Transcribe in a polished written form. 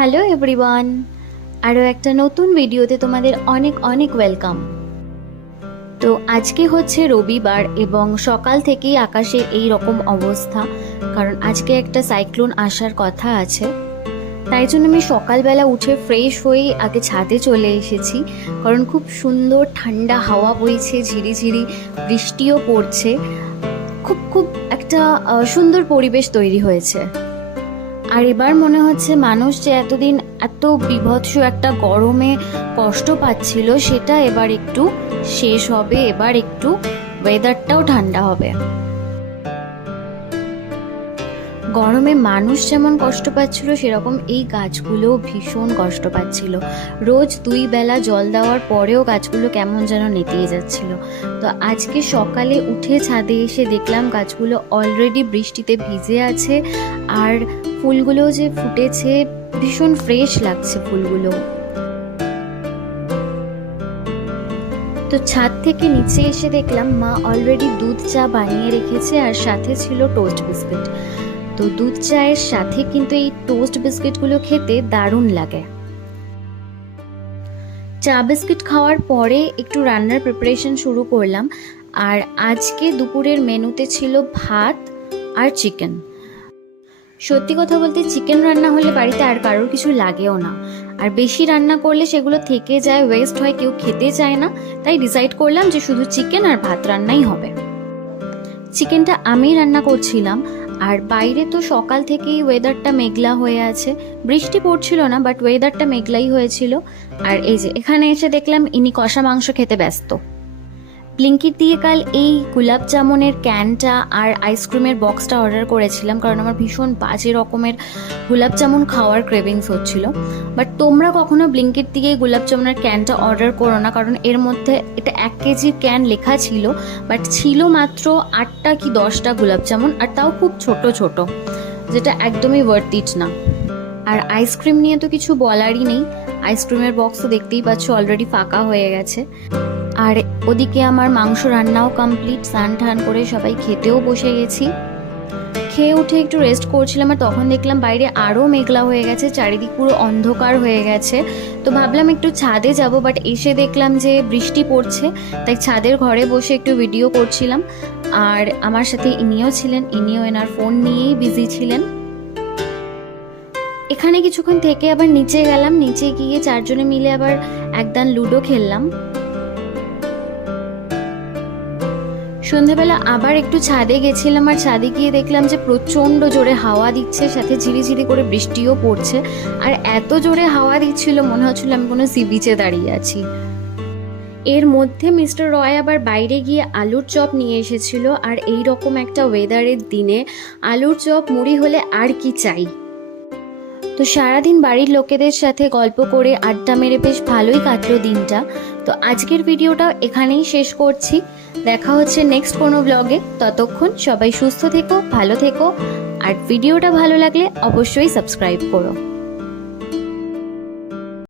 Hello everyone, আরও একটা নতুন ভিডিওতে তোমাদের অনেক অনেক ওয়েলকাম। তো আজকে হচ্ছে রবিবার এবং সকাল থেকেই আকাশের এই রকম অবস্থা, কারণ আজকে একটা সাইক্লোন আসার কথা আছে। তাই জন্য আমি সকালবেলা উঠে ফ্রেশ হয়ে আগে ছাদে চলে এসেছি, কারণ খুব সুন্দর ঠান্ডা হাওয়া বইছে, ঝিরিঝিরি বৃষ্টিও পড়ছে, খুব খুব একটা সুন্দর পরিবেশ তৈরি হয়েছে। আর এবার মনে হচ্ছে মানুষ যে এতদিন এত বীভৎস একটা গরমে কষ্ট পাচ্ছিল সেটা এবার একটু শেষ হবে, এবার একটু ওয়েদারটাও ঠান্ডা হবে। গরমে মানুষ যেমন কষ্ট পাচ্ছিল সেরকম এই গাছগুলোও ভীষণ কষ্ট পাচ্ছিল। রোজ 2 বেলা জল দেওয়ার পরেও গাছগুলো কেমন যেন নেতিয়ে যাচ্ছিল। তো আজকে সকালে উঠে ছাদে এসে দেখলাম গাছগুলো অলরেডি বৃষ্টিতে ভিজে আছে, আর ফুলগুলো যে ফুটেছে ভীষণ ফ্রেশ লাগছে ফুলগুলো। তো ছাদ থেকে নিচে এসে দেখলাম মা অলরেডি দুধ চা বানিয়ে রেখেছে, আর সাথে ছিল টোস্ট বিস্কিট। তো দুধ চায়ের সাথে কিন্তু এই টোস্ট বিস্কিটগুলো খেতে দারুণ লাগে। চা বিস্কিট খাওয়ার পরে একটু রান্নার প্রিপারেশন শুরু করলাম। আর আজকে দুপুরের মেনুতে ছিল ভাত আর চিকেন। সত্যি কথা বলতে চিকেন রান্না হলে বাড়িতে আর কারোর কিছু লাগেও না, আর বেশি রান্না করলে সেগুলো থেকে যায়, ওয়েস্ট হয়, কেউ খেতে চায় না। তাই ডিসাইড করলাম যে শুধু চিকেন আর ভাত রান্নাই হবে। চিকেনটা আমি রান্না করছিলাম। আর বাইরে তো সকাল থেকেই ওয়েদারটা মেঘলা হয়ে আছে, বৃষ্টি পড়ছিল না, বাট ওয়েদারটা মেঘলাই হয়েছিল। আর এই যে এখানে এসে দেখলাম ইনি কষা মাংস খেতে ব্যস্ত। ব্লিঙ্কিট দিয়ে কাল এই গোলাপ জামুনের ক্যানটা আর আইসক্রিমের বক্সটা অর্ডার করেছিলাম, কারণ আমার ভীষণ বাজে রকমের গোলাপ জামুন খাওয়ার ক্রেভিংস হচ্ছিল। বাট তোমরা কখনো ব্লিঙ্কিট দিয়ে গোলাপ জামুনের ক্যানটা অর্ডার করো না, কারণ এর মধ্যে এটা 1 কেজির ক্যান লেখা ছিল, বাট ছিল মাত্র 8টা কি 10টা গোলাপ জামুন, আর তাও খুব ছোট ছোট, যেটা একদমই ওয়ার্থ ইট না। আর আইসক্রিম নিয়ে তো কিছু বলারই নেই, আইসক্রিমের বক্স তো দেখতেই পাচ্ছ অলরেডি ফাঁকা হয়ে গেছে। আর ওদিকে আমার মাংস রান্নাও কমপ্লিট, স্নান টান করে সবাই খেতেও বসে গেছি। খেয়ে উঠে একটু রেস্ট করছিলাম, আর তখন দেখলাম বাইরে আরও মেঘলা হয়ে গেছে, চারিদিক পুরো অন্ধকার হয়ে গেছে। তো ভাবলাম একটু ছাদে যাব, বাট এসে দেখলাম যে বৃষ্টি পড়ছে, তাই ছাদের ঘরে বসে একটু ভিডিও করছিলাম। আর আমার সাথে ইনিও ছিলেন, ইনিও এনার ফোন নিয়েই বিজি ছিলেন। এখানে কিছুক্ষণ থেকে আবার নিচে গেলাম, নিচে গিয়ে 4 জনে মিলে আবার একদান লুডো খেললাম। সন্ধ্যাবেলা আবার একটু ছাদে গেছিলাম, আর ছাদে গিয়ে দেখলাম যে প্রচণ্ড জোরে হাওয়া দিচ্ছে, সাথে ঝিরিঝিরি করে বৃষ্টিও পড়ছে। আর এত জোরে হাওয়া দিচ্ছিল মনে হচ্ছিল আমি কোনো সি বিচে দাঁড়িয়ে আছি। এর মধ্যে মিস্টার রয় আবার বাইরে গিয়ে আলুর চপ নিয়ে এসেছিল, আর এই রকম একটা ওয়েদারের দিনে আলুর চপ মুড়ি হলে আর কি চাই। তো সারাদিন বাড়ির লোকেদের সাথে গল্প করে আড্ডা মেরে বেশ ভালোই কাটলো দিনটা। তো আজকের ভিডিওটা এখানেই শেষ করছি, দেখা হচ্ছে নেক্সট কোনো ব্লগে। ততক্ষণ সবাই সুস্থ থেকো, ভালো থেকো, আর ভিডিওটা ভালো লাগলে অবশ্যই সাবস্ক্রাইব করো।